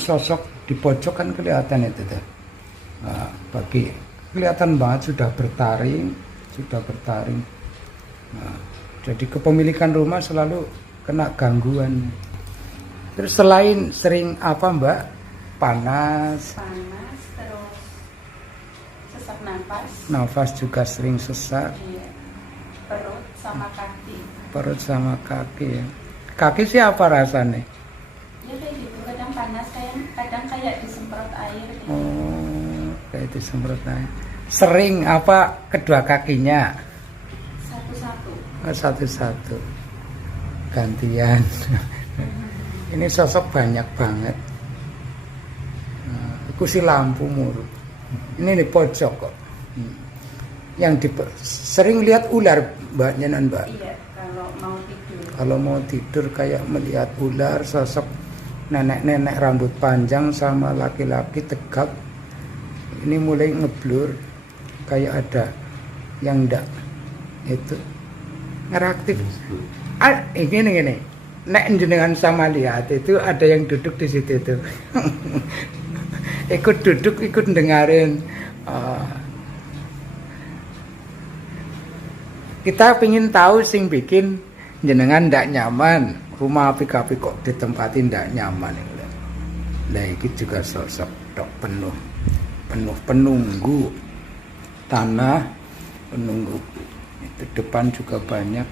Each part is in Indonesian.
sosok di pojok kan kelihatan itu tuh. Nah, bagi kelihatan banget sudah bertaring. Nah, jadi kepemilikan rumah selalu kena gangguan. Terus selain sering apa Mbak? Panas, terus sesak nafas. Nafas juga sering sesak. Iya. Perut sama kaki. Perut sama kaki ya. Kaki sih apa rasanya? Ya kayak gitu, kadang panas, kadang kayak disemprot air gitu. Oh, kayak disemprot air. Sering apa kedua kakinya? Satu-satu. Satu-satu. Gantian. Ini sosok banyak banget. Aku si lampu muruk. Ini di pojok kok. Yang sering lihat ular Mbak Nyenan Mbak. Iya, kalau mau tidur. Kalau mau tidur kayak melihat ular, sosok nenek-nenek rambut panjang sama laki-laki tegap. Ini mulai ngeblur, kayak ada yang ndak itu ngeraktif. Ini. Nek jenengan sama lihat itu ada yang duduk di situ tuh. Ikut duduk, ikut dengerin. Kita pingin tahu sing bikin jenengan ndak nyaman, rumah apik-apik kok ditempatin ndak nyaman. Nah, ini juga sosok dok penuh penunggu tanah, penunggu itu depan juga banyak.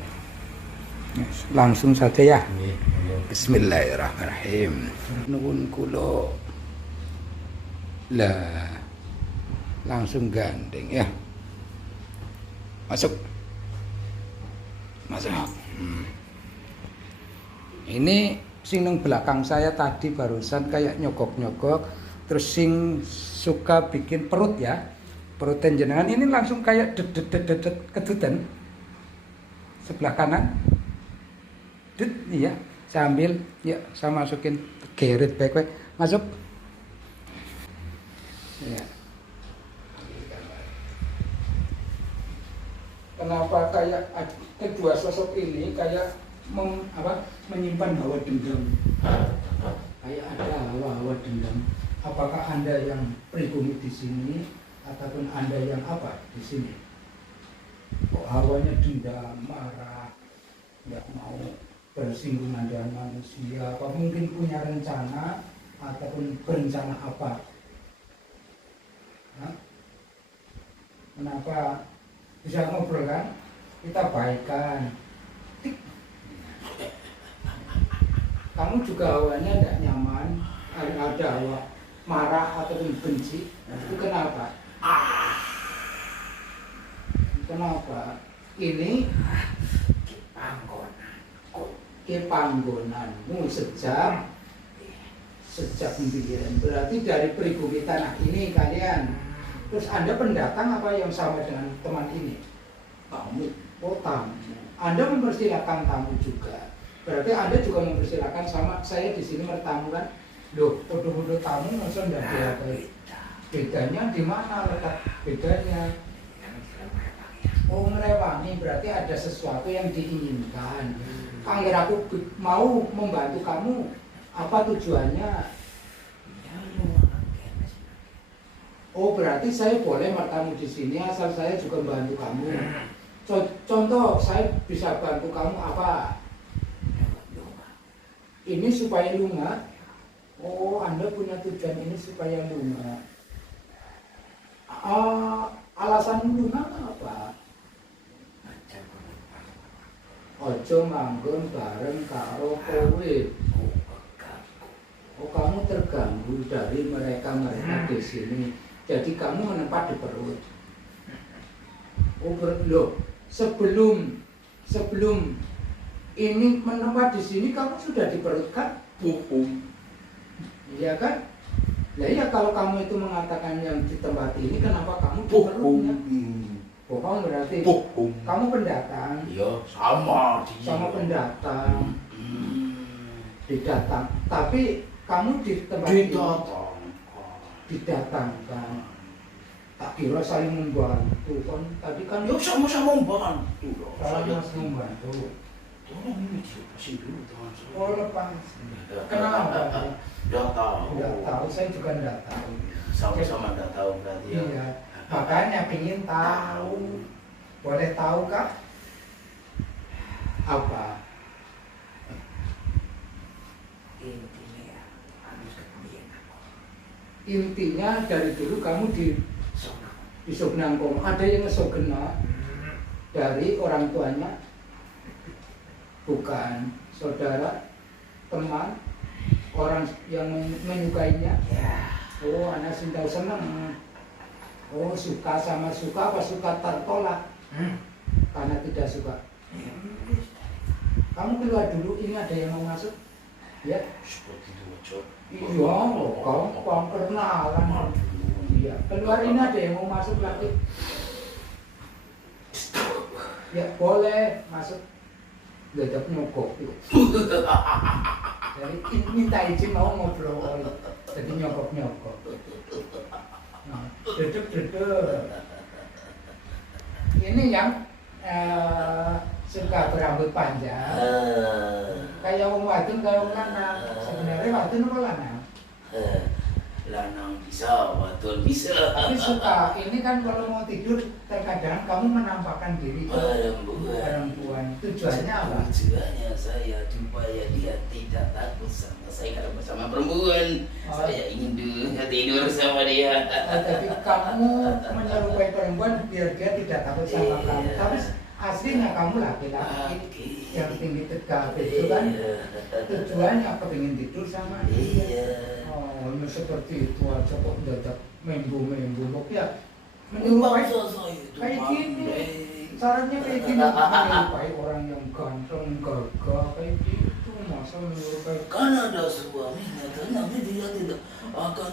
Langsung saja ya. Bismillahirrahmanirrahim. Nuwun kula. Lah, langsung gandeng ya. Masuk. Ini sing nang belakang saya tadi barusan kayak nyogok-nyogok, terus sing suka bikin perut ya. Perut jenengan ini langsung kayak dedet kedutan. Sebelah kanan. Iya, sambil ya saya masukin geret baik-baik. Masuk. Ya. Kenapa kayak kedua sosok ini kayak menyimpan hawa dendam? Kayak ada hawa dendam. Apakah Anda yang pribumi di sini ataupun Anda yang apa di sini? Kok hawanya dendam, marah, nggak mau bersinggungan dengan manusia, apa mungkin punya rencana ataupun berencana apa? Kenapa bisa ngobrol kan? Kita baikkan. Kamu juga hawanya tidak nyaman, ada hawa marah ataupun benci, itu kenapa? Kenapa? Ini panggonanmu sejak pembiayaan. Berarti dari pribumi tanah ini kalian. Terus Anda pendatang apa yang sama dengan teman ini? Tamu. Oh, tamu. Anda mempersilahkan tamu juga. Berarti Anda juga mempersilahkan sama saya di sini bertamu kan? Loh, bodoh-bodoh tamu masa enggak dihargai. Bedanya di mana letak bedanya? Oh, merewangi berarti ada sesuatu yang diinginkan. Angger aku mau membantu kamu, apa tujuannya? Oh, berarti saya boleh bertamu di sini asal saya juga bantu kamu. Contoh, saya bisa bantu kamu apa? Ini supaya lunga. Oh, Anda punya tujuan ini supaya lunga. Alasan lunga apa? Ojo manggon bareng karo kowe. Oh, kamu terganggu dari mereka di sini. Jadi kamu menempat di perut. Oh, loh, sebelum ini menempat di sini kamu sudah di perut kan? Iya kan? Nah iya, kalau kamu itu mengatakan yang di tempat ini, kenapa kamu di perutnya? Bohong berarti. Kamu pendatang. Iya, sama pendatang. Didatang. Tapi kamu di tempat ini didatangkan. Tak kira saling membantu kan. Tadi kan ya sama-sama membantu. Sama membantu. Tolong ini dilepasin dulu tangan saya. Oh lepas. Kenapa? Nggak tahu. Nggak tahu, saya juga nggak tahu. Sama-sama nggak tahu berarti ya. Iya, makanya ingin tahu. Boleh tahu kah? Apa? Intinya dari dulu kamu di Sognangkong ada yang ngesogena dari orang tuanya, bukan saudara, teman, orang yang menyukainya. Oh, anak cinta senang. Oh, suka sama suka apa suka tertolak karena tidak suka. Kamu keluar dulu, ini ada yang mau masuk. Ya. Seperti itu, Cok. Iya, gampang kenalan. Iya, keluar ini ada yang mau masuk lagi. Ya, boleh masuk. Dadak nyokok. Jadi minta izin mau ngobrol. Jadi nyokok-nyokok. Nah, dedek-dedek. Ini yang suka berambut panjang. Kayak wong wadon kaya wong lanang. Sebenarnya wadon apa lanang? Lanang bisa, wadon bisa. Tapi suka, ini kan kalau mau tidur terkadang kamu menampakkan diri ke perempuan. Tujuannya apa? Tujuannya saya supaya dia tidak takut sama saya karena bersama perempuan. Saya ingin tidur sama dia. Tapi kamu menyerupai perempuan biar dia tidak takut sama kamu. Tapi aslinya kamu laki-laki yang tinggi tegap itu kan tujuannya kepingin tidur sama dia. Oh, ini seperti itu aja kok dadak membu-membu kok ya menyerupai kayak gini. Caranya kayak gini menyerupai orang yang ganteng, gagah kayak gitu. Masa menyerupai? Karena ada suaminya, tapi dia tidak akan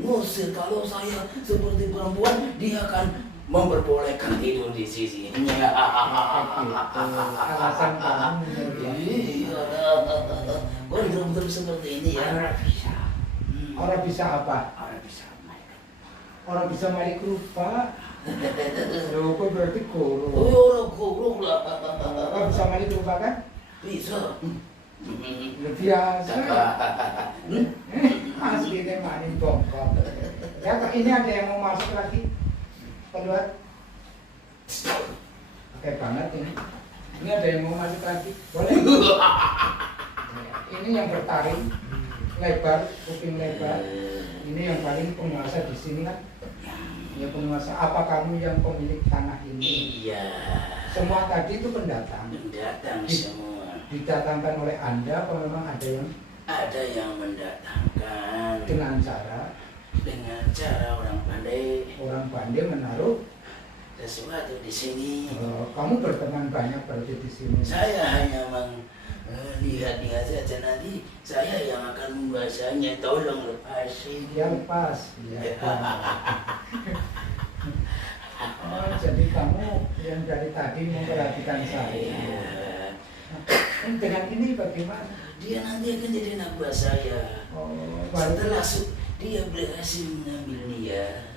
mengusir. Kalau saya seperti perempuan, dia akan memperbolehkan tidur di sisinya. Alasan kamu Iya, betul-betul seperti ini ya. Orang bisa apa? Orang bisa main. Orang bisa malik rupa. Loh, kok berarti guru. Oh, goblok lah. Orang bisa malik rupa kan? Bisa. Biasa. Aslinya main bongkok. Ya, ini ada yang mau masuk lagi. Keluar. Pakai banget ini. Ini ada yang mau masuk lagi. Boleh. Ini yang bertaring lebar, kuping lebar. Ini yang paling penguasa di sini kan? Ya penguasa. Apa kamu yang pemilik tanah ini? Iya. Semua tadi itu pendatang. Mendatang semua. Didatangkan oleh Anda, apa memang ada yang? Ada yang mendatangkan Dengan cara orang pandai menaruh. sesuatu di sini. Kamu berteman banyak berarti di sini. Saya hanya lihat-lihat saja, nanti saya yang akan membahasanya. Tolong lepasin. Ya lepas. Ya. Oh, jadi kamu yang dari tadi memperhatikan saya. Dengan ini bagaimana? Dia nanti akan jadi anak buah saya. Oh, Setelah dia berhasil mengambil dia.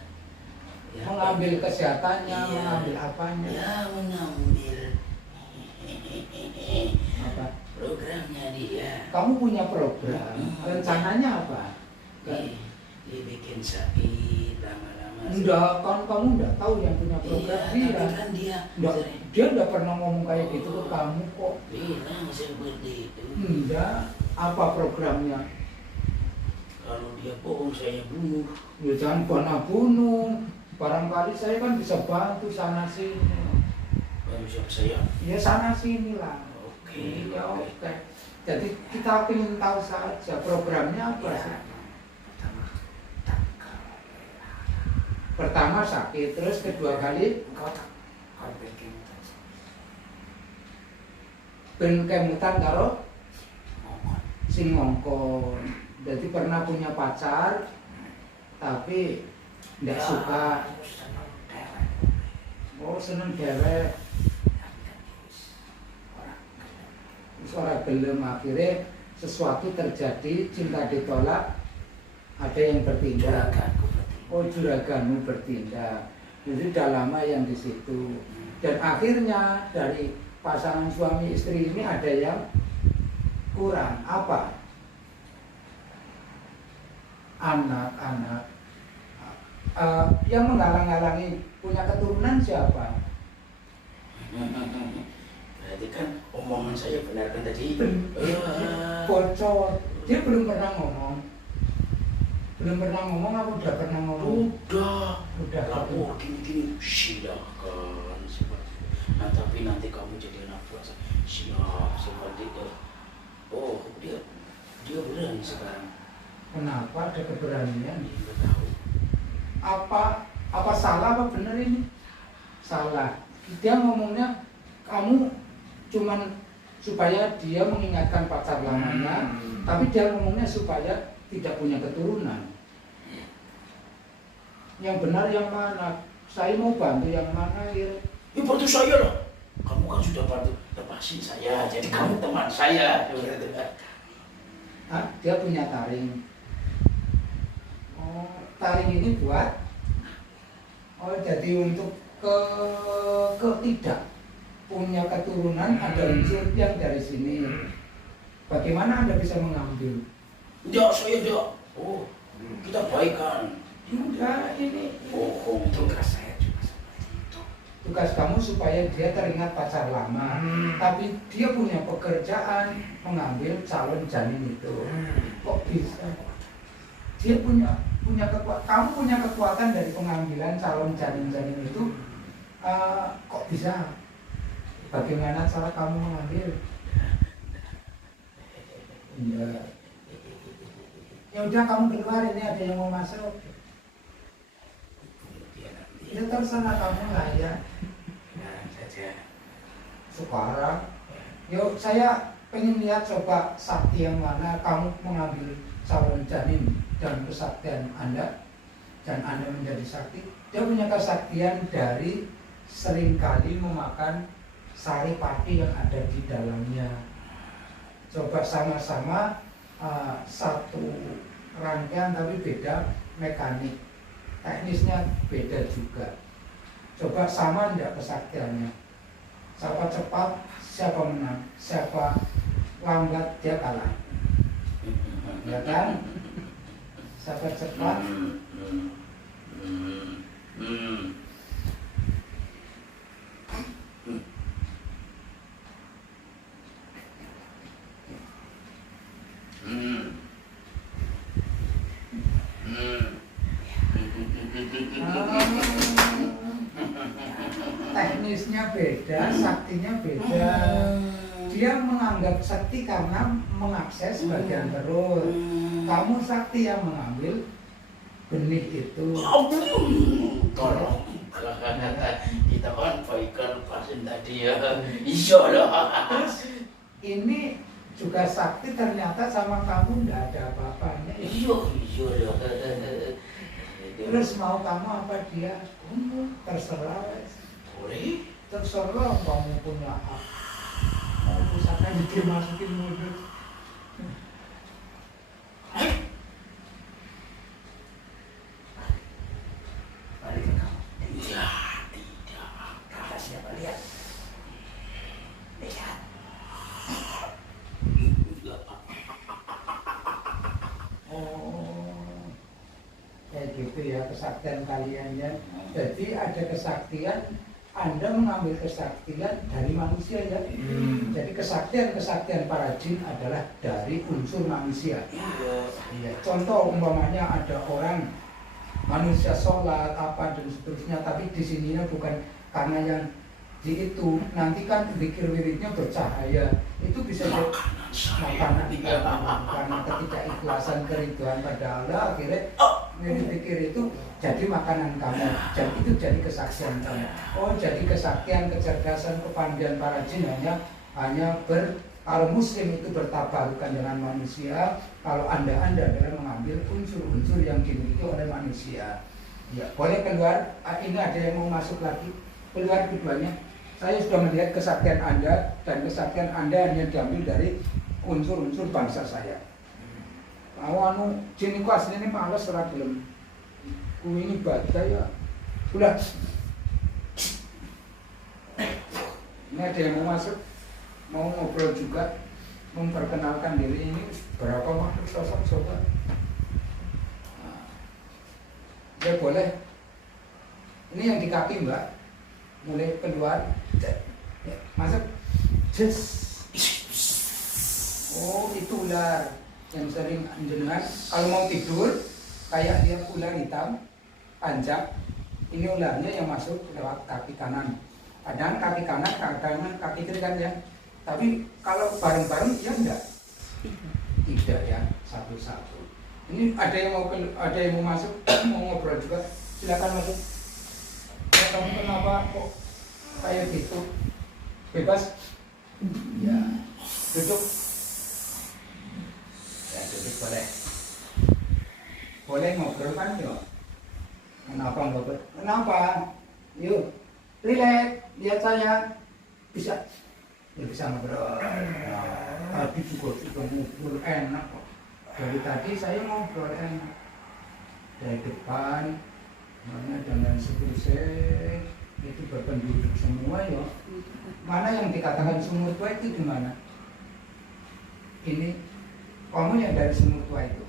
Ya, mengambil kesehatannya, iya, mengambil apanya? Ya, mengambil Apa? programnya dia. Kamu punya program, rencananya apa? Dibikin sakit lama-lama. Enggak, kan kamu enggak tahu yang punya program Iya, dia. kan Dia enggak pernah ngomong kayak gitu ke kamu kok. bilang seperti itu. Enggak, apa programnya? Kalau dia bohong saya bunuh. Ya jangan bunuh. Barangkali saya kan bisa bantu sana sini. Baru siapa saya? Ya sana sini lah. Oke. Ya oke. Jadi kita ingin tahu saja programnya apa sih? Pertama sakit, terus kedua kali ben kemutan karo sing ngongkon. Jadi pernah punya pacar tapi nggak suka. Oh seneng dewek. Suara gelem akhirnya sesuatu terjadi, cinta ditolak, ada yang bertindak. Oh juraganmu bertindak. Jadi udah lama yang di situ. Dan akhirnya dari pasangan suami istri ini ada yang kurang. Apa? Anak-anak. Yang menghalang-halangi punya keturunan siapa? Berarti kan omongan saya benar kan tadi? Bocor. Dia belum pernah ngomong. Belum pernah ngomong, aku udah pernah ngomong. Udah. Lapor gini-gini, silakan seperti itu. Nah tapi nanti kamu jadi anak buah saya. Siap seperti itu. Oh dia berani sekarang. Kenapa ada keberanian? Nggak tahu. Apa salah apa benar ini? Salah. Dia ngomongnya kamu cuman supaya dia mengingatkan pacar lamanya, tapi dia ngomongnya supaya tidak punya keturunan. Yang benar yang mana? Saya mau bantu yang mana ya? Ya bantu saya lah. Kamu kan sudah bantu lepasin saya, jadi kamu teman saya. Dia punya taring. Oh, taring ini buat? Oh, jadi untuk tidak punya keturunan ada unsur yang dari sini. Bagaimana Anda bisa mengambil? Enggak, saya enggak. Oh, kita baikan. Enggak, ini tugas saya juga seperti itu. Tugas kamu supaya dia teringat pacar lama, tapi dia punya pekerjaan mengambil calon janin itu. Kok bisa? Dia punya kekuatan. Kamu punya kekuatan dari pengambilan calon janin itu. Kok bisa? Bagaimana cara kamu mengambil? Ya. Ya udah kamu keluar, ini ada yang mau masuk. Ya terserah kamu lah ya. Sekarang, yuk saya pengen lihat coba sakti yang mana kamu mengambil calon janin dan kesaktian Anda dan Anda menjadi sakti. Dia punya kesaktian dari seringkali memakan sari pati yang ada di dalamnya. Coba sama-sama satu rangkaian tapi beda mekanik, teknisnya beda juga. Coba sama enggak kesaktiannya? Siapa cepat, siapa menang, siapa lambat dia kalah. Ya kan? Siapa cepat? Teknisnya beda, saktinya beda. Dia menganggap sakti karena mengakses bagian perut. Kamu sakti yang mengambil benih itu. Tolong. Kita kan baikan lepasin tadi ya. Insya Allah. Terus ini juga sakti ternyata sama kamu enggak ada apa-apanya. Iya lah. Terus mau kamu apa dia? Terserah. Boleh. Terserah kamu punya hak. Mau pusaka dimasukin mulut. Balik ke kamu. Ya, tidak. Kata siapa lihat? Lihat. Oh, kayak gitu ya kesaktian kalian ya. Jadi ada kesaktian, Anda mengambil kesaktian dari manusia ya. Jadi kesaktian para jin adalah dari unsur manusia. Iya. Contoh umpamanya ada orang manusia sholat apa dan seterusnya, tapi di sininya bukan karena yang di itu, nanti kan zikir wiridnya bercahaya, itu bisa jadi makanan karena ketidakikhlasan keriduan pada Allah, akhirnya wirid zikir itu jadi makanan kamu, dan itu jadi kesaksian kamu. Oh, jadi kesaktian, kecerdasan, kepandaian para jin hanya kalau muslim itu bertabarukan dengan manusia, kalau anda adalah mengambil unsur-unsur yang dimiliki oleh manusia. Ya, boleh keluar. Ini ada yang mau masuk lagi, keluar keduanya. Saya sudah melihat kesaktian Anda, dan kesaktian Anda hanya diambil dari unsur-unsur bangsa saya. Anu jin iku asline males ora gelem. Kuwi ini badai ya. Ulah. Ini ada yang mau masuk, mau ngobrol juga, memperkenalkan diri. Ini berapa makhluk sosok coba? Nah, ya boleh. Ini yang di kaki Mbak, mulai keluar, ya, masuk, just. Oh itu ular yang sering jenengan kalau mau tidur kayak dia ular hitam panjang. Ini ularnya yang masuk lewat kaki kanan. Kadang kaki kanan, kadang kaki kiri kan ya. Tapi kalau bareng-bareng ya enggak. Tidak ya, satu-satu. Ini ada yang mau masuk, mau ngobrol juga. Silakan masuk. Ya, kamu kenapa kok kayak gitu? Bebas? Ya, duduk. Ya, duduk boleh. Boleh ngobrol kan yuk? Kenapa ngobrol? Kenapa? Yuk, relax. Lihat saya. Bisa. Ya bisa ngobrol. Nah, tadi juga ngobrol enak kok. Dari tadi saya ngobrol enak. Dari depan, mana dengan seterusnya itu berpenduduk semua ya. Mana yang dikatakan sumur tua itu di mana? Ini kamu yang dari sumur tua itu.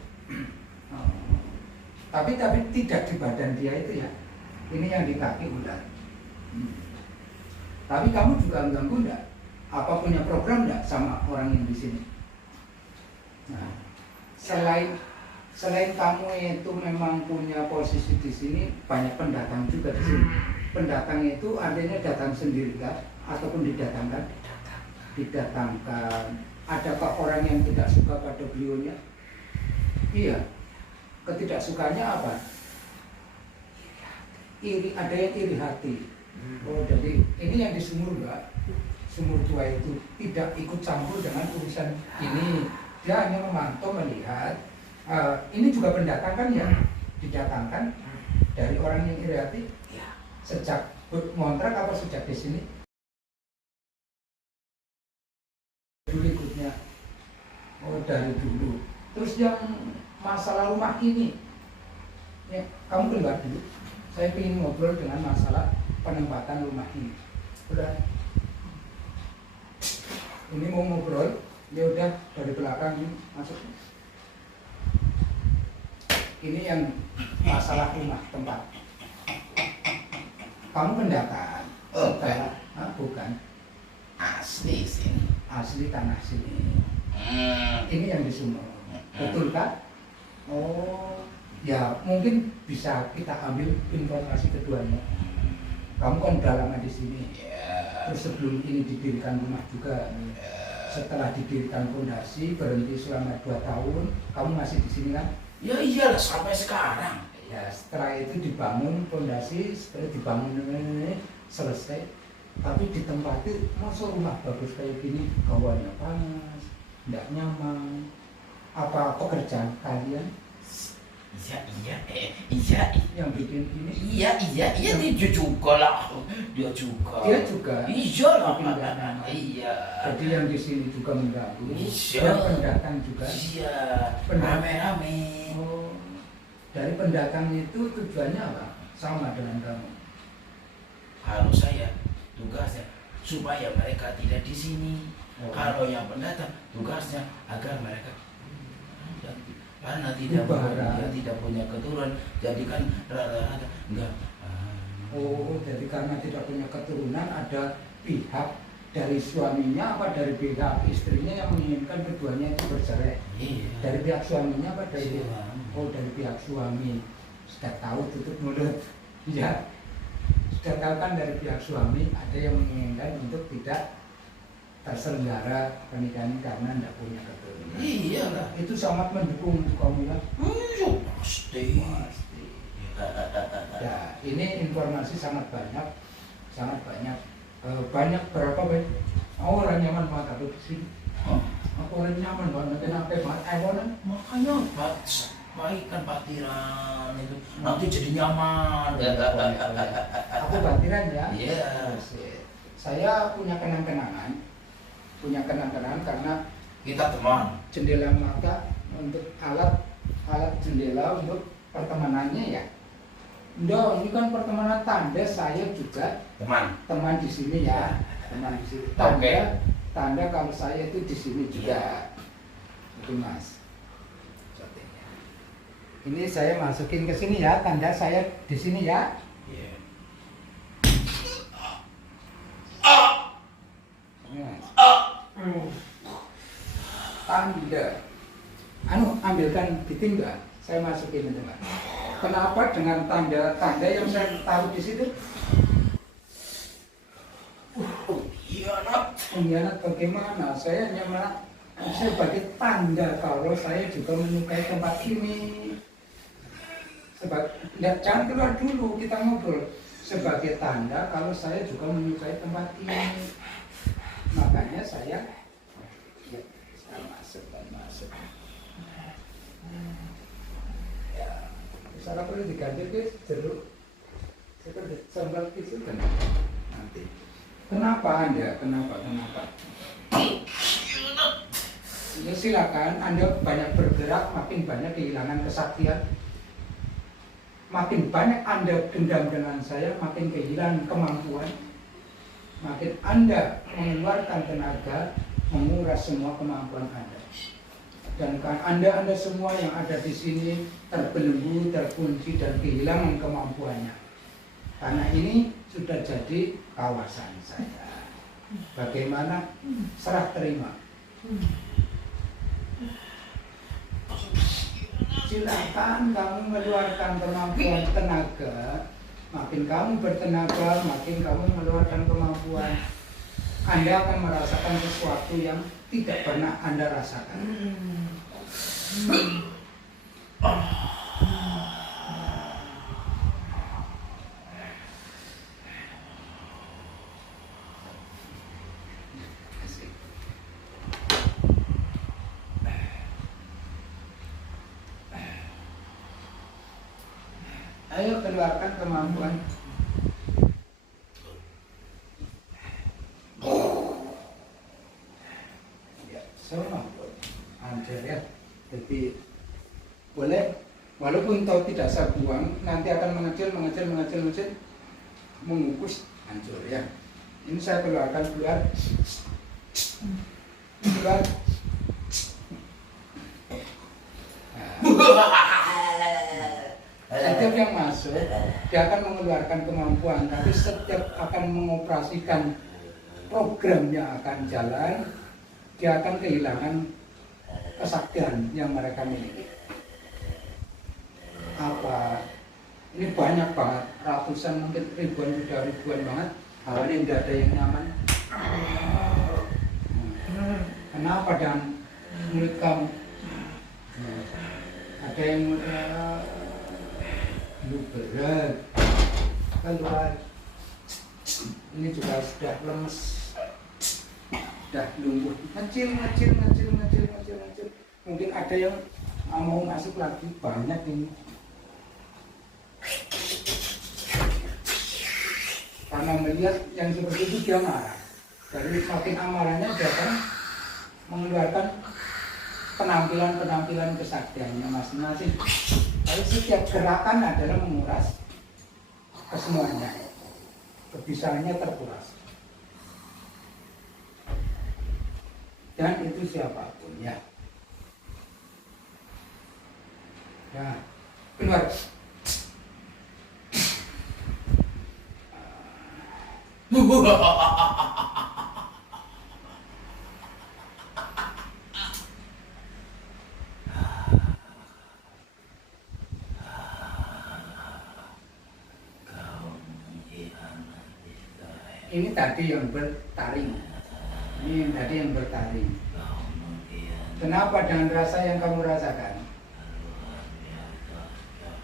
Tapi tidak di badan dia itu ya. Ini yang di kaki ular. Tapi kamu juga mengganggu enggak? Apa punya program enggak sama orang yang di sini? Nah, selain kamu itu memang punya posisi di sini, banyak pendatang juga di sini. Pendatang itu artinya datang sendiri kan? Ataupun didatangkan? Didatangkan. Adakah orang yang tidak suka pada beliaunya? Iya. Ketidaksukaannya apa? Iri, ada yang iri hati. Oh, jadi ini yang di sumur Mbak. Sumur tua itu tidak ikut campur dengan urusan ini. Dia hanya memantau melihat. Ini juga pendatang kan ya, didatangkan dari orang yang iri hati. Sejak ngontrak apa sejak di sini? Dulu ikutnya. Oh, dari dulu. Terus yang masalah rumah ini, ya, kamu keluar dulu. Saya ingin ngobrol dengan masalah penempatan rumah ini. Udah. Ini mau ngobrol, ya udah dari belakang ini masuk. Ini yang masalah rumah tempat. Kamu pendatang. Setelah, bukan. Asli sini. Asli tanah sini. Ini yang di sumur. Betul kan? Oh, ya mungkin bisa kita ambil informasi keduanya. Kamu kan udah lama di sini. Terus sebelum ini didirikan rumah juga. Setelah didirikan fondasi berhenti selama 2 tahun, kamu masih di sini kan? Ya iyalah sampai sekarang. Ya setelah itu dibangun fondasi, setelah dibangun ini selesai. Tapi ditempati masa rumah bagus kayak gini, kawannya panas, tidak nyaman. Apa pekerjaan kalian? Iya. Yang bikin ini? Iya, dia juga lah. Dia juga. Iya lah. Iya. Jadi yang di sini juga mengganggu. Iya. Dan pendatang juga. Iya. Pendatang. Rame-rame. Oh, dari pendatang itu tujuannya apa? Sama dengan kamu. Kalau saya tugasnya supaya mereka tidak di sini. Oh. Kalau yang pendatang tugasnya agar mereka karena tidak punya keturunan, jadi kan rata-rata enggak. Oh, jadi karena tidak punya keturunan, ada pihak dari suaminya apa dari pihak istrinya yang menginginkan keduanya itu bercerai. Iya. Dari pihak suaminya apa dari Suami. Oh, dari pihak suami. Sudah tahu tutup mulut. Ya. Sudah tahu kan dari pihak suami ada yang menginginkan untuk tidak terselenggara pernikahan karena tidak punya keturunan. Iya lah. Itu sangat mendukung untuk kamu ya. Iya pasti. Ya, ini informasi sangat banyak, banyak berapa banyak. Orang nyaman banget aku di sini. Aku orang nyaman banget, kenapa banget? Makanya baik kan batiran itu nanti jadi nyaman. Aku batiran ya. Iya. Saya punya kenang-kenangan karena Kita teman. jendela mata untuk alat jendela untuk pertemanannya ya. Ini kan pertemanan tanda saya juga Teman. teman di sini ya. teman di situ. Oke. Tanda kalau saya itu di sini juga. Itu Mas. Ini saya masukin ke sini ya, tanda saya di sini ya. Iya. Ini Mas. Tanda. Ambilkan ditinggal. Saya masukin itu Mas. Kenapa dengan tanda yang saya taruh di situ? Pengkhianat bagaimana? Saya hanya sebagai tanda kalau saya juga menyukai tempat ini. Jangan keluar dulu, kita ngobrol. Sebagai tanda kalau saya juga menyukai tempat ini. Makanya saya masuk. Ya, misalnya perlu diganti ke jeruk. Seperti sambal itu kan nanti. Kenapa Anda? Kenapa? Ya silakan, Anda banyak bergerak, makin banyak kehilangan kesaktian. Makin banyak Anda dendam dengan saya, makin kehilangan kemampuan. Makin Anda mengeluarkan tenaga, menguras semua kemampuan Anda. Dan Anda semua yang ada di sini terbelenggu, terkunci, dan kehilangan kemampuannya. Karena ini sudah jadi kawasan saya. Bagaimana? Serah terima. Silakan kamu mengeluarkan kemampuan tenaga. Makin kamu bertenaga, makin kamu mengeluarkan kemampuan. Anda akan merasakan sesuatu yang tidak pernah Anda rasakan. Ayo keluarkan kemampuan. Ya, sama. Anda ya. Jadi boleh, walaupun tahu tidak saya buang, nanti akan mengecil, mengukus, hancur ya. Ini saya keluar. Setiap yang masuk, dia akan mengeluarkan kemampuan, tapi setiap akan mengoperasikan programnya akan jalan, dia akan kehilangan kesaktian yang mereka miliki. Apa? Ini banyak banget, ratusan mungkin ribuan banget. Awalnya tidak ada yang nyaman. Kenapa dan mulut kamu? Ada yang lu berat keluar. Ini juga sudah lemes, sudah lumpuh, ngecil. Mungkin ada yang mau masuk lagi, banyak ini. Karena melihat yang seperti itu dia marah. Dari makin amarahnya dia akan mengeluarkan penampilan kesaktiannya masing-masing. Tapi setiap gerakan adalah menguras kesemuanya, kebisaannya terkuras. Dan itu siapapun ya. Ya, keluar. Ini tadi yang bertaring. Kenapa dengan rasa yang kamu rasakan?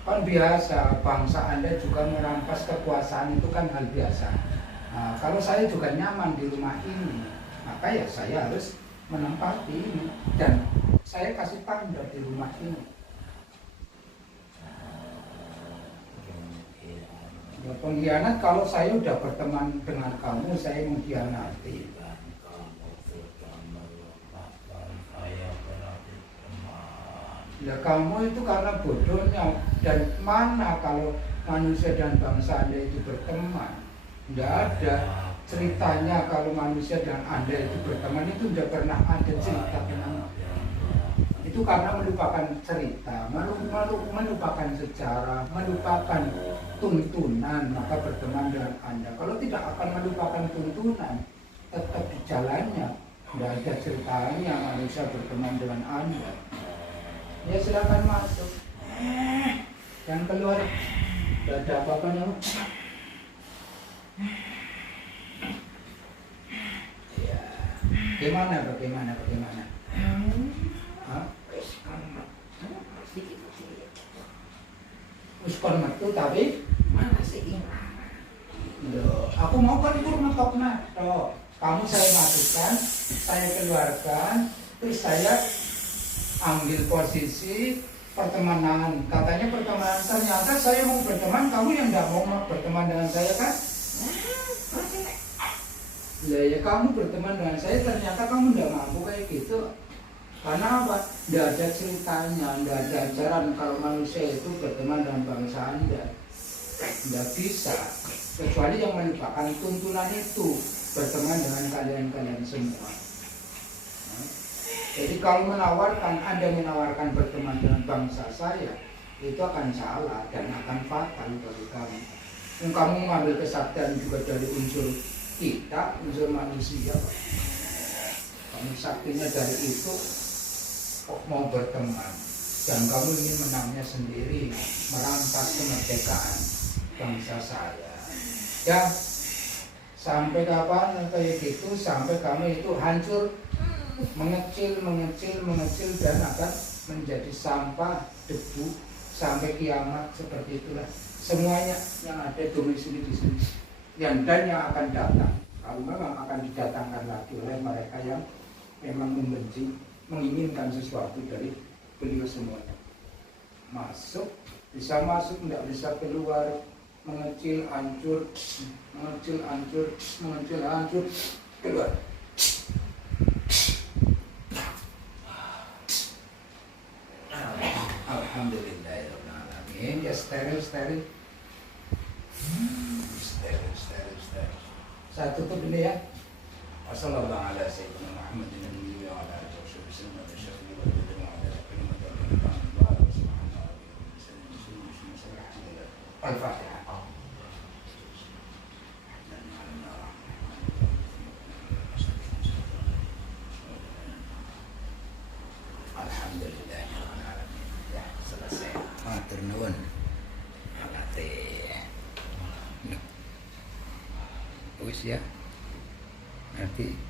Kan biasa, bangsa Anda juga merampas kekuasaan, itu kan hal biasa. Nah, kalau saya juga nyaman di rumah ini, maka ya saya harus menempati ini. Dan saya kasih tanda di rumah ini. Ya, pengkhianat kalau saya udah berteman dengan kamu, saya mengkhianati. Ya kamu itu karena bodohnya. Dan mana kalau manusia dan bangsa Anda itu berteman? Tidak ada. ceritanya kalau manusia dan Anda itu berteman itu tidak pernah ada cerita tentang itu karena melupakan cerita, melupakan sejarah, melupakan tuntunan, maka berteman dengan Anda. Kalau tidak akan melupakan tuntunan, tetap di jalannya, tidak ada ceritanya manusia berteman dengan Anda. Ya silakan masuk, jangan keluar, tidak ada apa-apa yang. Ya, bagaimana? Hah? Wis kon metu tapi mana sih ini? Loh, aku mau kan ikut metokna. Toh, kamu saya masukkan, saya keluarkan, terus saya ambil posisi pertemanan. Katanya pertemanan, ternyata saya mau berteman, kamu yang nggak mau berteman dengan saya kan? Ya kamu berteman dengan saya, ternyata kamu nggak mampu kayak gitu. Karena apa? Tidak ada ceritanya, tidak ada ajaran kalau manusia itu berteman dengan bangsa Anda. Tidak bisa, kecuali yang melupakan tuntunan itu berteman dengan kalian semua. Jadi kalau Anda menawarkan berteman dengan bangsa saya, itu akan salah dan akan fatal bagi kamu. Kamu mengambil kesaktian juga dari unsur kita, unsur manusia. Kamu saktinya dari itu kok mau berteman, dan kamu ingin menangnya sendiri, merampas kemerdekaan bangsa saya. Ya, sampai kapan kayak gitu, sampai kamu itu hancur, mengecil dan akan menjadi sampah, debu sampai kiamat. Seperti itulah semuanya yang ada domisili di sini, dan yang akan datang. Kalau memang akan didatangkan lagi oleh mereka yang memang membenci, menginginkan sesuatu dari beliau semuanya. Bisa masuk, tidak bisa keluar, mengecil, hancur, keluar. Alhamdulillahirrahmanirrahim. Ya steril. Steril. Saya tutup dulu ya. Wassalamualaikum warahmatullahi wabarakatuh. Al-Fatihah. Alhamdulillah. Ya, selesai. Matur nuwun. Wis ya. Nanti